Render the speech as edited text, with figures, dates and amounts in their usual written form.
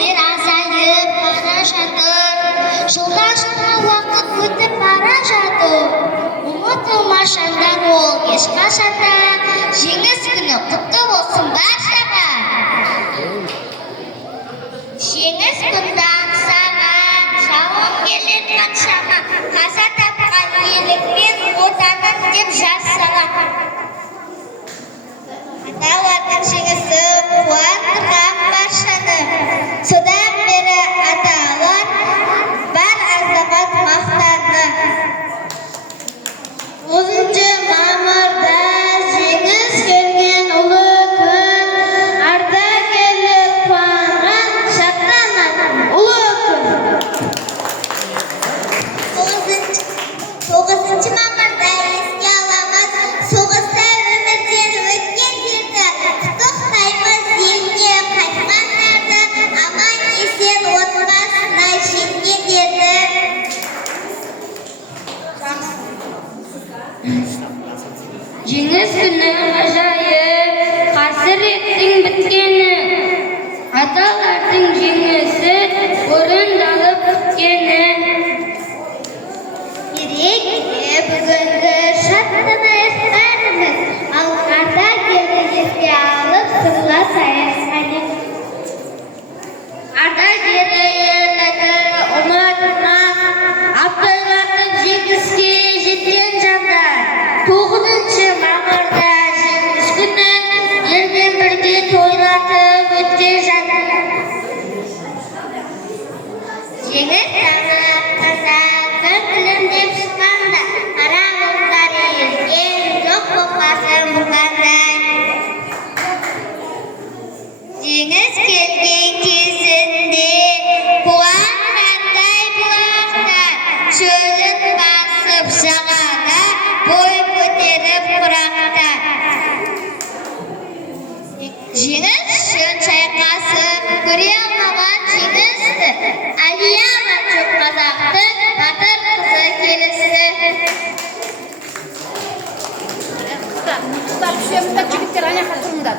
Jengizler azayıp bana жатыр. Жылдан жылға уақыт өтіп бара жатыр. Ұмытылмашандар ол ешқашанда. Жеңіс күні құтты болсын баршаға. Жеңіс күнді аңсаған, жауынгерлер қаншама, қаза тапқан еліңмен отаным деп жар салам. Аталардың жеңісі қуандырған баршаны. Содан бері аталар бар азамат мақтаны. 9 мамырда жеңіс келген ұлы күн, ардагерлер қуанған шаттанатын ұлы күн. 9 мамырда еске аламыз соғыста өмірден өткендерді, құттықтаймыз елге қайтқандарды, аман есен отбасына жеткендерді. Жеңіс күні ғажайып, қасіреттің біткені, аталардың жеңісі орындалып күткені. Ерекше бүгінгі шаттанайық бәріміз, ал ардагерді еске алып сырласайық әне. Ардагері ерлігі ұмытылмас, апталардың жеңіске жеткен жандар. 9 мамырда жеңіс күні елмен бірге тойлатып өткен жандар. Жеңіс таңы атқанда, күлімдеп шыққанда, қара бұлттар иілген, жоқ болмасын бұлғандай. Жеңіс келген кезінде қуанғандай бұлақтар, шөлін басып жағада бой көтеріп құрақтар. Жеңіс үшін шайқасып көре алмаған жеңісті, Әлия Матчук қазақтың батыр қызы келісті. Kızlar, düşüyor, jigitler ана тұрыңдар.